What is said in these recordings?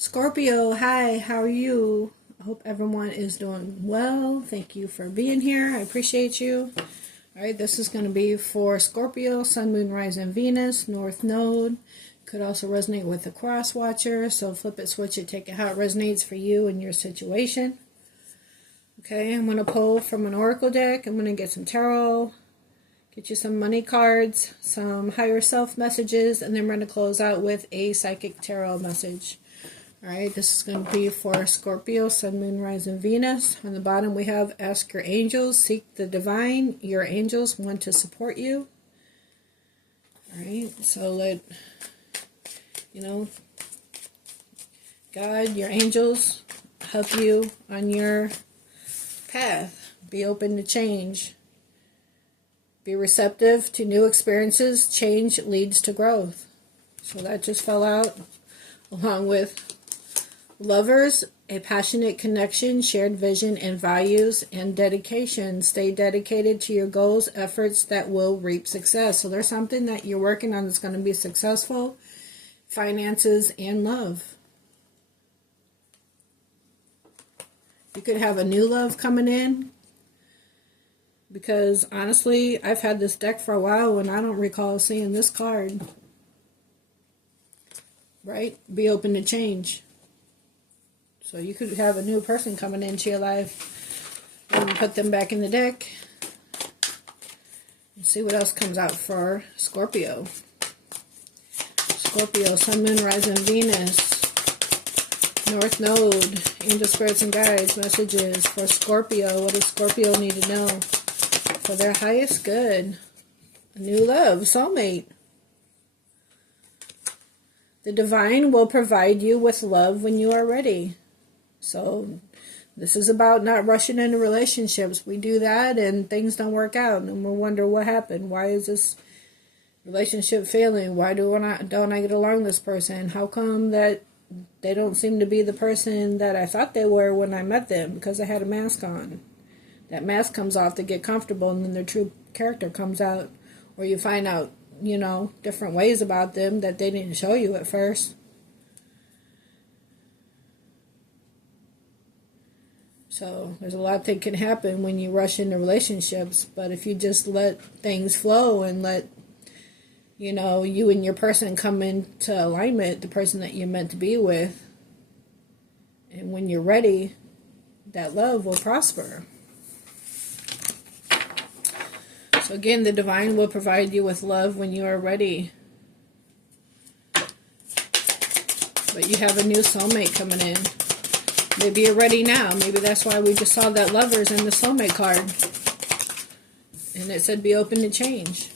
Scorpio, hi, how are you? I hope everyone is doing well. Thank you for being here. I appreciate you. All right, this is going to be for Scorpio, Sun, Moon, Rising, Venus, North Node. Could also resonate with the cross watcher, so flip it, switch it, take it how it resonates for you and your situation. Okay, I'm going to pull from an oracle deck. I'm going to get some tarot, get you some money cards, some higher self messages, and then we're going to close out with a psychic tarot message. Alright, this is going to be for Scorpio, Sun, Moon, Rising, Venus. On the bottom we have ask your angels, seek the divine. Your angels want to support you. Alright, so let, God, your angels help you on your path. Be open to change. Be receptive to new experiences. Change leads to growth. So that just fell out along with lovers, a passionate connection, shared vision and values, and dedication. Stay dedicated to your goals, efforts that will reap success. So there's something that you're working on that's going to be successful. Finances and love. You could have a new love coming in. Because honestly, I've had this deck for a while and I don't recall seeing this card. Right? Be open to change. So you could have a new person coming into your life and put them back in the deck. And see what else comes out for Scorpio. Scorpio, Sun, Moon, Rising, Venus, North Node, Angel Spirits and Guides, messages for Scorpio. What does Scorpio need to know for their highest good? A new love, soulmate. The divine will provide you with love when you are ready. So this is about not rushing into relationships. We do that and things don't work out and we wonder what happened. Why is this relationship failing? Why don't I get along with this person? How come that they don't seem to be the person that I thought they were when I met them? Because I had a mask on. That mask comes off to get comfortable and then their true character comes out. Or you find out, different ways about them that they didn't show you at first. So there's a lot that can happen when you rush into relationships. But if you just let things flow and let, you and your person come into alignment, the person that you're meant to be with, and when you're ready, that love will prosper. So again, the divine will provide you with love when you are ready. But you have a new soulmate coming in. Maybe you're ready now. Maybe that's why we just saw that lovers in the soulmate card. And it said be open to change.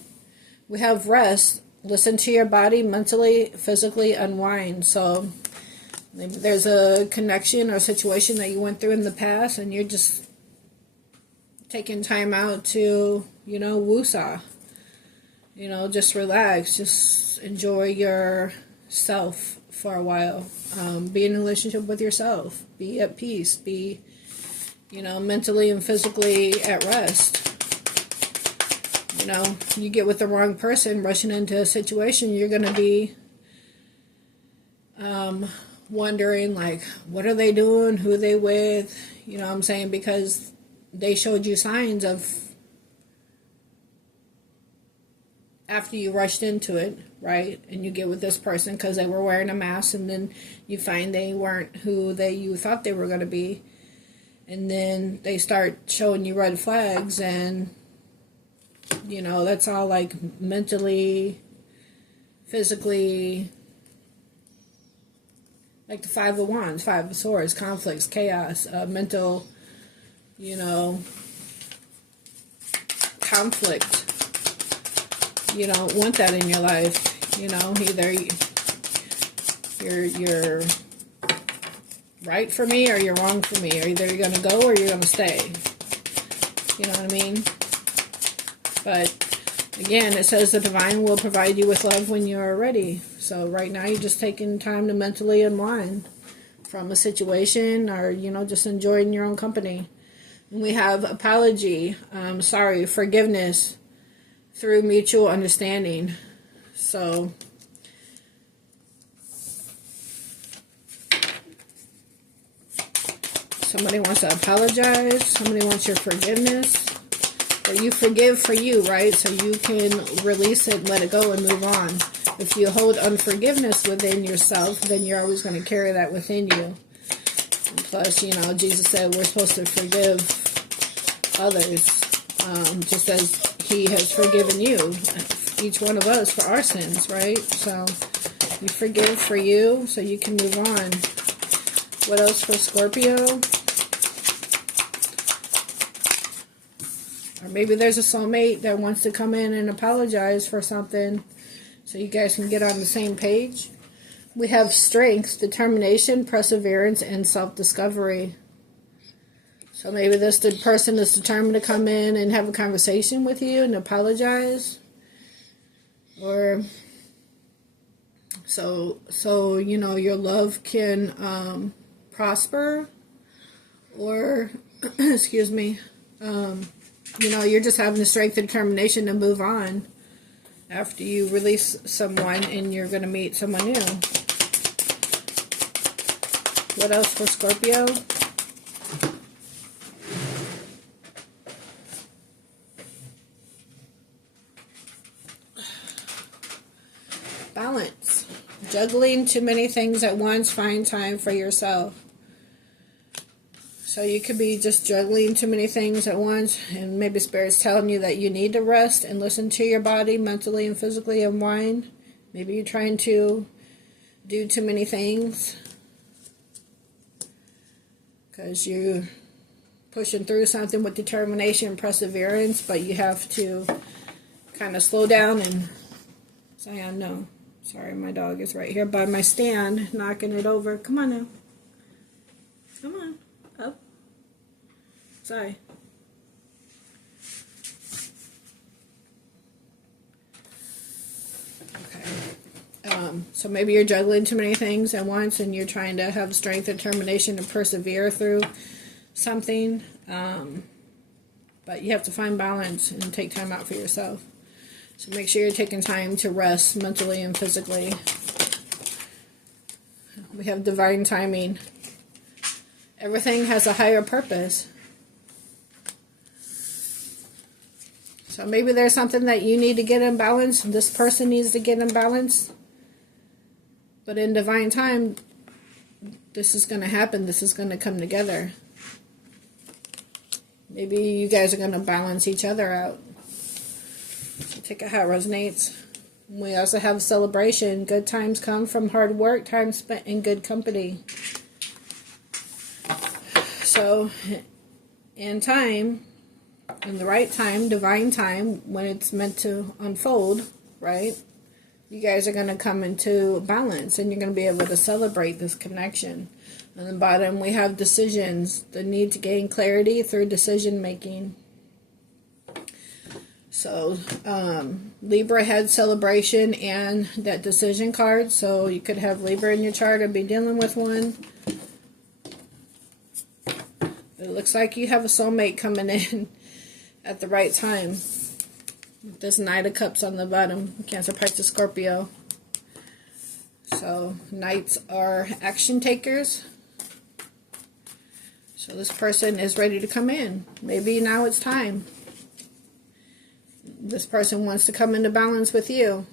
We have rest. Listen to your body, mentally, physically unwind. So maybe there's a connection or situation that you went through in the past and you're just taking time out to, woosah. Just relax. Just enjoy yourself for a while. Be in a relationship with yourself. Be at peace. Be, mentally and physically at rest. You get with the wrong person, rushing into a situation, you're going to be wondering, like, what are they doing? Who are they with? What I'm saying? Because they showed you signs of after you rushed into it, right? And you get with this person because they were wearing a mask, and then you find they weren't who you thought they were going to be, and then they start showing you red flags, and that's all like mentally, physically, like the Five of Wands, Five of Swords, conflicts, chaos, mental, conflict. You don't want that in your life. Either you're right for me or you're wrong for me. Or either you're going to go or you're going to stay. You know what I mean? But again, it says the divine will provide you with love when you're ready. So right now you're just taking time to mentally unwind from a situation or, just enjoying your own company. And we have apology, forgiveness, through mutual understanding. So Somebody wants to apologize. Somebody wants your forgiveness. Or you forgive for you, right? So you can release it, let it go, and move on. If you hold unforgiveness within yourself, then you're always going to carry that within you. And plus, you know, Jesus said we're supposed to forgive others, just as He has forgiven you, each one of us, for our sins, right? So you forgive for you, so you can move on. What else for Scorpio? Or maybe there's a soulmate that wants to come in and apologize for something so you guys can get on the same page. We have strength, determination, perseverance, and self-discovery. So maybe this person is determined to come in and have a conversation with you and apologize. Or so you know, your love can prosper. Or, excuse me, you know, you're just having the strength and determination to move on after you release someone and you're going to meet someone new. What else for Scorpio? Balance. Juggling too many things at once. Find time for yourself. So you could be just juggling too many things at once, and maybe Spirit's telling you that you need to rest and listen to your body mentally and physically, unwind. Maybe you're trying to do too many things because you're pushing through something with determination and perseverance, but you have to kind of slow down and say, I know. Sorry, my dog is right here by my stand, knocking it over. Come on now. Come on. Up. Sorry. Okay. So maybe you're juggling too many things at once and you're trying to have strength and determination to persevere through something. But you have to find balance and take time out for yourself. So make sure you're taking time to rest mentally and physically. We have divine timing. Everything has a higher purpose. So maybe there's something that you need to get in balance. This person needs to get in balance. But in divine time, this is going to happen. This is going to come together. Maybe you guys are going to balance each other out. So take it how it resonates. We also have celebration. Good times come from hard work, time spent in good company. So, in time, in the right time, divine time, when it's meant to unfold, right, you guys are going to come into balance and you're going to be able to celebrate this connection. On the bottom, we have decisions, the need to gain clarity through decision making. So, Libra had celebration and that decision card. So, you could have Libra in your chart or be dealing with one. It looks like you have a soulmate coming in at the right time. This Knight of Cups on the bottom. Cancer, Pisces, Scorpio. So, Knights are action takers. So, this person is ready to come in. Maybe now it's time. This person wants to come into balance with you.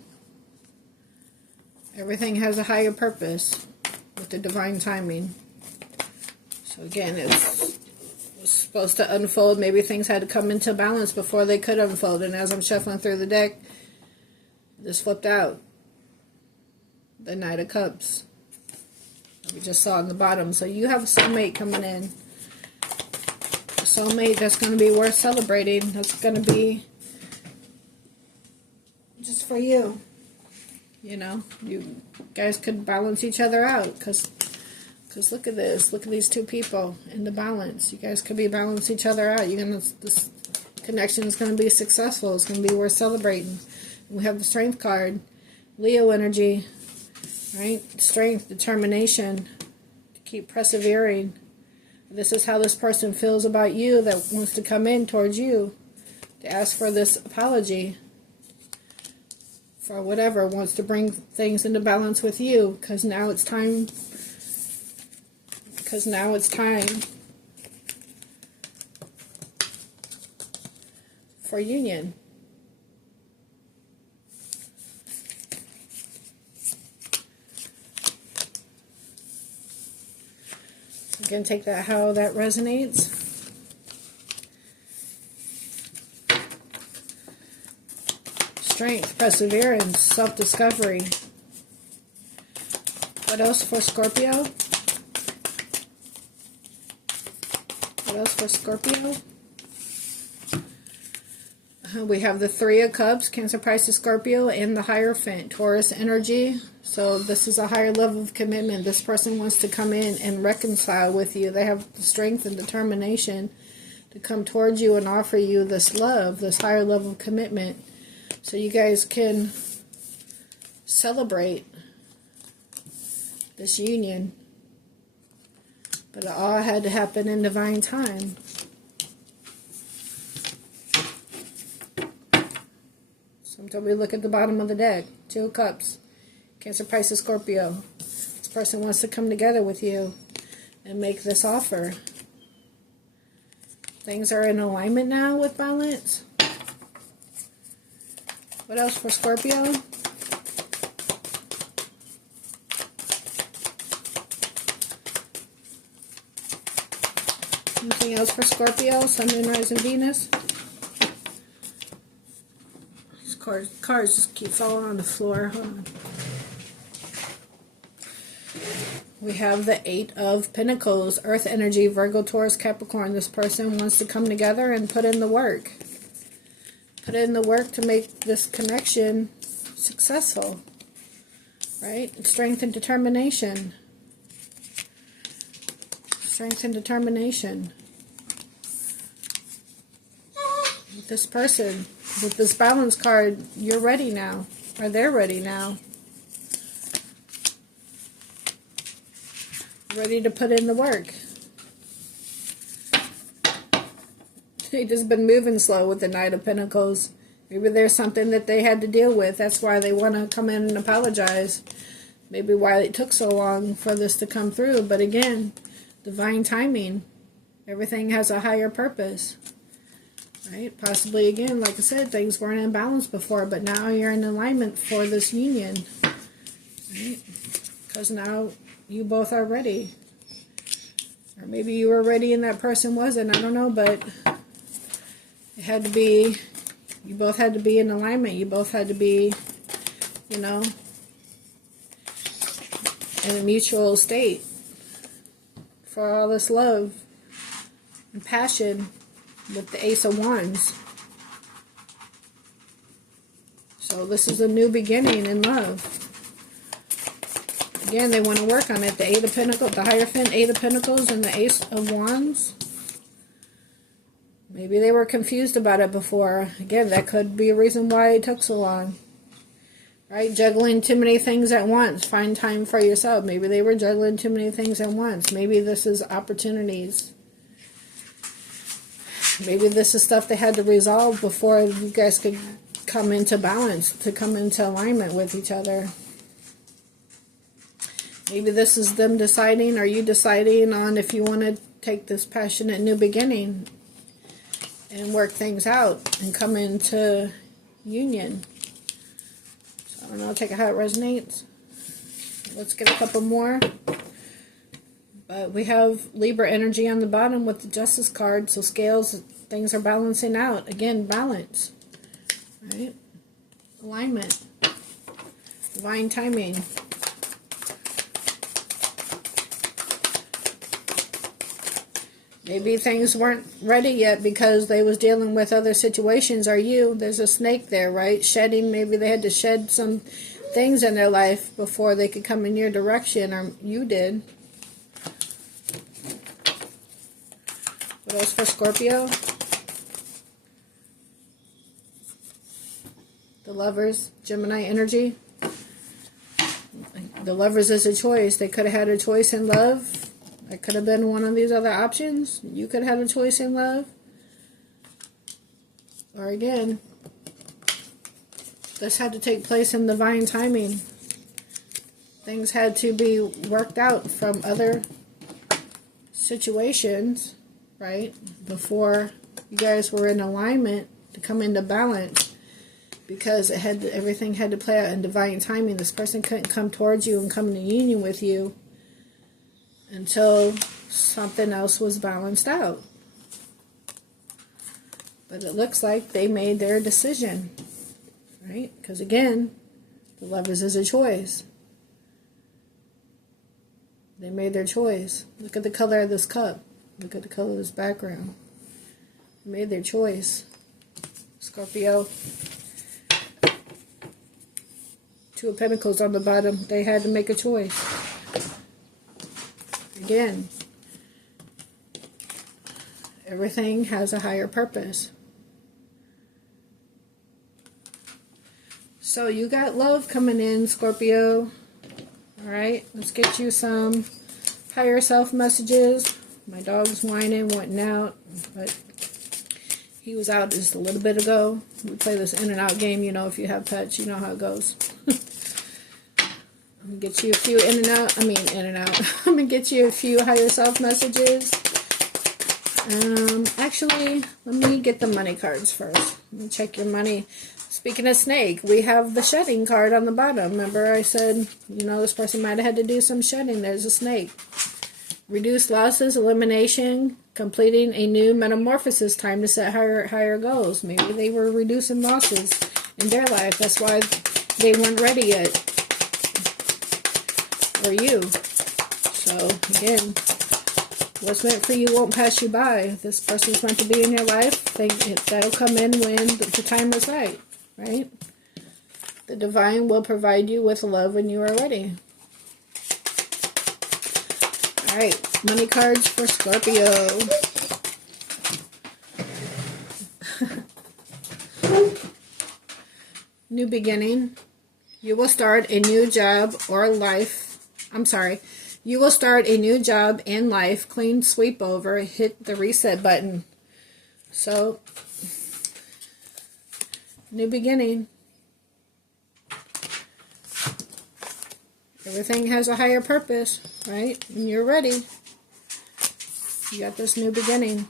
Everything has a higher purpose with the divine timing. So, again, it's supposed to unfold. Maybe things had to come into balance before they could unfold. And as I'm shuffling through the deck, this flipped out. The Knight of Cups. We just saw on the bottom. So you have a soulmate coming in. A soulmate that's going to be worth celebrating. That's going to be just for you. You know, you guys could balance each other out. Because look at this. Look at these two people in the balance. You guys could be balance each other out. This connection is going to be successful. It's going to be worth celebrating. We have the Strength card. Leo energy. Right? Strength, determination. To keep persevering. This is how this person feels about you that wants to come in towards you. To ask for this apology. For whatever. Wants to bring things into balance with you. Because now it's time. for union. Again, take that how that resonates. Strength, perseverance, self-discovery. What else for Scorpio? What else for Scorpio? We have the Three of Cups, Cancer, Pisces, Scorpio, and the Hierophant, Taurus energy. So this is a higher level of commitment. This person wants to come in and reconcile with you. They have the strength and determination to come towards you and offer you this love, this higher level of commitment, so you guys can celebrate this union. But it all had to happen in divine time. Sometimes we look at the bottom of the deck. Two of Cups. Cancer, Pisces, Scorpio. This person wants to come together with you and make this offer. Things are in alignment now with balance. What else for Scorpio? Anything else for Scorpio? Sun, Moon, Rising, Venus. These cards just keep falling on the floor. Hold on. We have the Eight of Pentacles, Earth energy, Virgo, Taurus, Capricorn. This person wants to come together and put in the work. Put in the work to make this connection successful. Right? Strength and determination. Strength and determination. With this person, with this balance card, you're ready now. Or they're ready now. Ready to put in the work. They just been moving slow with the Knight of Pentacles. Maybe there's something that they had to deal with. That's why they want to come in and apologize. Maybe why it took so long for this to come through. But again, divine timing. Everything has a higher purpose. Right? Possibly, again, like I said, things weren't in balance before, but now you're in alignment for this union. Right? Because now you both are ready. Or maybe you were ready and that person wasn't. I don't know, but it had to be, you both had to be in alignment. You both had to be, you know, in a mutual state for all this love and passion with the Ace of Wands. So this is a new beginning in love. Again, they want to work on it. The Eight of Pentacles, the Hierophant, Eight of Pentacles, and the Ace of Wands. Maybe they were confused about it before. Again, that could be a reason why it took so long. Right? Juggling too many things at once. Find time for yourself. Maybe they were juggling too many things at once. Maybe this is opportunities. Maybe this is stuff they had to resolve before you guys could come into balance, to come into alignment with each other. Maybe this is them deciding, or you deciding on if you want to take this passionate new beginning and work things out and come into union. So I don't know, take it how it resonates. Let's get a couple more. But we have Libra energy on the bottom with the Justice card. So scales, things are balancing out. Again, balance. Right? Alignment. Divine timing. Maybe things weren't ready yet because they was dealing with other situations. Or you, there's a snake there, right? Shedding, maybe they had to shed some things in their life before they could come in your direction, or you did. What else for Scorpio? The Lovers, Gemini energy. The Lovers is a choice. They could have had a choice in love. It could have been one of these other options. You could have a choice in love. Or again, this had to take place in divine timing. Things had to be worked out from other situations, right? Before you guys were in alignment to come into balance, because everything had to play out in divine timing. This person couldn't come towards you and come into union with you until something else was balanced out. But it looks like they made their decision, right? Because again, the Lovers is a choice. They made their choice. Look at the color of this cup. Look at the color of this background. They made their choice. Scorpio. Two of Pentacles on the bottom. They had to make a choice. Again, everything has a higher purpose. So you got love coming in, Scorpio. Alright, let's get you some higher self messages. My dog's whining, wanting out, but he was out just a little bit ago. We play this in and out game, you know, if you have pets, you know how it goes. I'm going to get you a few in and out. I'm going to get you a few higher self messages. Actually, let me get the money cards first. Let me check your money. Speaking of snake, we have the shedding card on the bottom. Remember I said, you know, this person might have had to do some shedding. There's a snake. Reduce losses, elimination, completing a new metamorphosis, time to set higher goals. Maybe they were reducing losses in their life. That's why they weren't ready yet. Or you. So, again, what's meant for you won't pass you by. This person's meant to be in your life. That'll come in when the time is right. Right? The divine will provide you with love when you are ready. Alright, money cards for Scorpio. New beginning. You will start a new job or life. You will start a new job and life. Clean sweep over. Hit the reset button. So, new beginning. Everything has a higher purpose, right? And you're ready. You got this new beginning.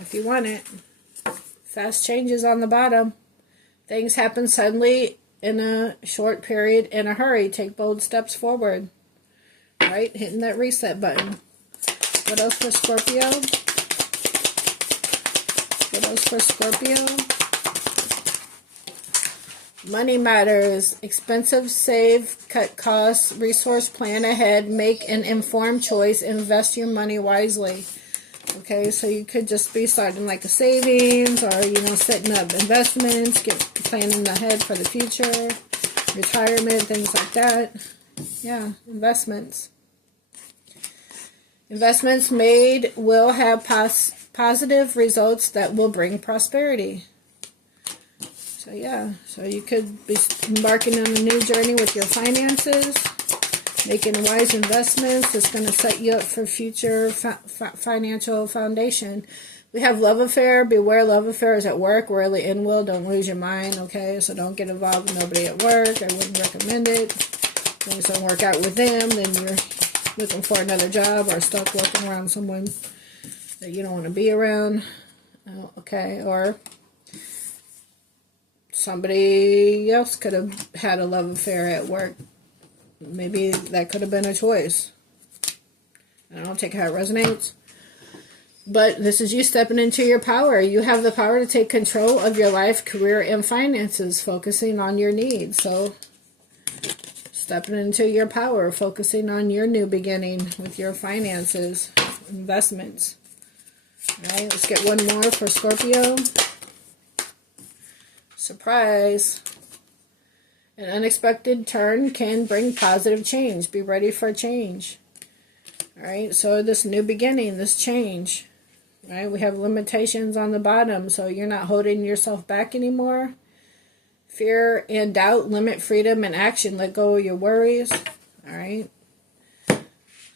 If you want it. Fast changes on the bottom. Things happen suddenly in a short period in a hurry. Take bold steps forward. Right? Hitting that reset button. What else for Scorpio? What else for Scorpio? Money matters. Expensive, save, cut costs, resource plan ahead, make an informed choice, invest your money wisely. Okay, so you could just be starting like a savings, or, you know, setting up investments, planning ahead for the future, retirement, things like that. Yeah, investments. Investments made will have positive results that will bring prosperity. So yeah, so you could be embarking on a new journey with your finances, making wise investments that's going to set you up for future financial foundation. We have love affair. Beware love affairs at work. Rarely in will. Don't lose your mind, okay? So don't get involved with nobody at work. I wouldn't recommend it. Things don't work out with them, then you're looking for another job or stuck working around someone that you don't want to be around, okay? Or somebody else could have had a love affair at work. Maybe that could have been a choice. I don't take how it resonates. But this is you stepping into your power. You have the power to take control of your life, career, and finances, focusing on your needs. So, stepping into your power, focusing on your new beginning with your finances, investments. All right, let's get one more for Scorpio. Surprise. An unexpected turn can bring positive change. Be ready for change. Alright, so this new beginning, this change. Right, we have limitations on the bottom, so you're not holding yourself back anymore. Fear and doubt limit freedom and action. Let go of your worries. Alright.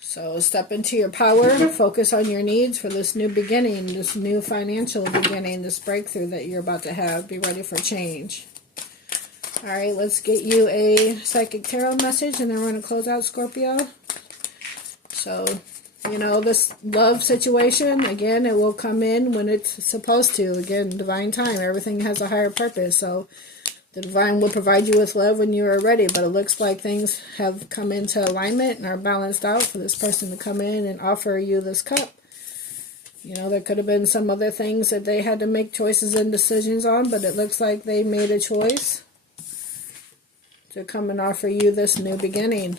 So step into your power. Focus on your needs for this new beginning, this new financial beginning, this breakthrough that you're about to have. Be ready for change. Alright, let's get you a psychic tarot message, and then we're going to close out, Scorpio. So, You know, this love situation, again, it will come in when it's supposed to. Again, divine time. Everything has a higher purpose. So the divine will provide you with love when you are ready. But it looks like things have come into alignment and are balanced out for this person to come in and offer you this cup. You know, there could have been some other things that they had to make choices and decisions on, but it looks like they made a choice to come and offer you this new beginning.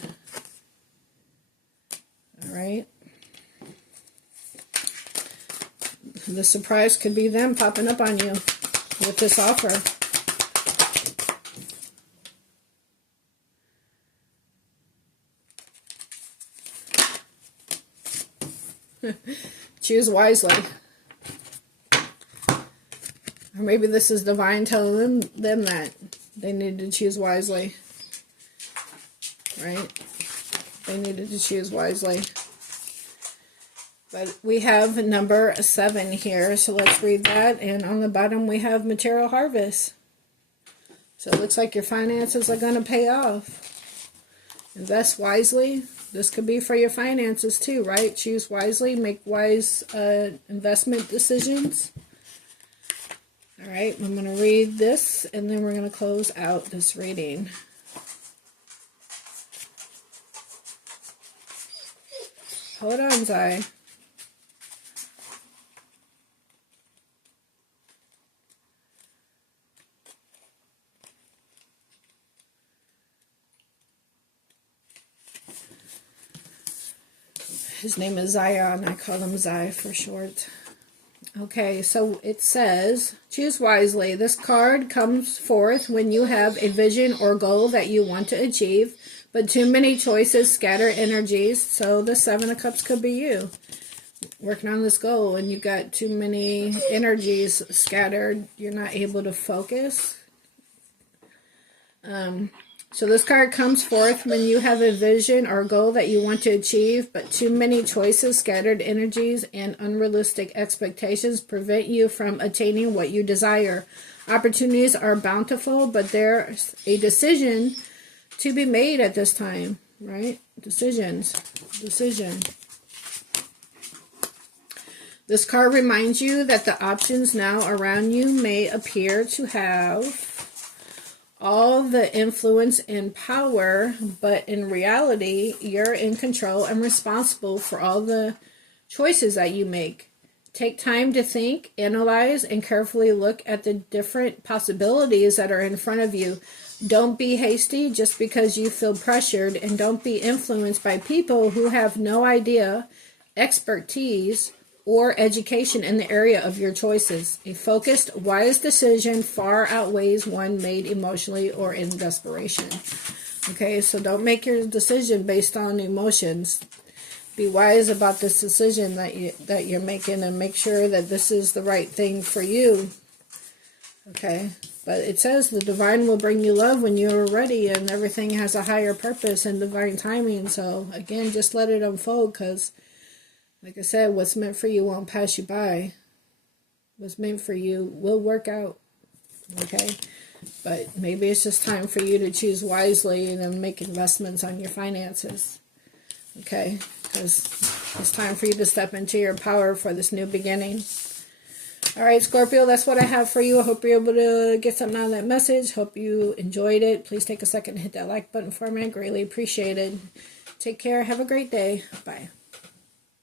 All right. The surprise could be them popping up on you with this offer. Choose wisely. Or maybe this is divine telling them that they need to choose wisely. Right? They needed to choose wisely. But we have number 7 here, so let's read that. And on the bottom we have material harvest. So it looks like your finances are going to pay off. Invest wisely. This could be for your finances too, right? Choose wisely. Make wise investment decisions. All right, I'm going to read this, and then we're going to close out this reading. Hold on, Zai. His name is Zion. I call him Zai for short. Okay, so it says, choose wisely. This card comes forth when you have a vision or goal that you want to achieve, but too many choices scatter energies. So the 7 of Cups could be you working on this goal, and you got too many energies scattered. You're not able to focus. So this card comes forth when you have a vision or goal that you want to achieve, but too many choices, scattered energies, and unrealistic expectations prevent you from attaining what you desire. Opportunities are bountiful, but there's a decision to be made at this time, right? Decision. This card reminds you that the options now around you may appear to have all the influence and power, but in reality, you're in control and responsible for all the choices that you make. Take time to think, analyze, and carefully look at the different possibilities that are in front of you. Don't be hasty just because you feel pressured, and don't be influenced by people who have no idea, expertise, or education in the area of your choices. A focused, wise decision far outweighs one made emotionally or in desperation. Okay, so don't make your decision based on emotions. Be wise about this decision that you're making, and make sure that this is the right thing for you. Okay, but it says the divine will bring you love when you're ready, and everything has a higher purpose and divine timing. So again, just let it unfold, because like I said, what's meant for you won't pass you by. What's meant for you will work out. Okay? But maybe it's just time for you to choose wisely and then make investments on your finances. Okay? Because it's time for you to step into your power for this new beginning. Alright, Scorpio, that's what I have for you. I hope you're able to get something out of that message. Hope you enjoyed it. Please take a second and hit that like button for me. I greatly appreciate it. Take care. Have a great day. Bye.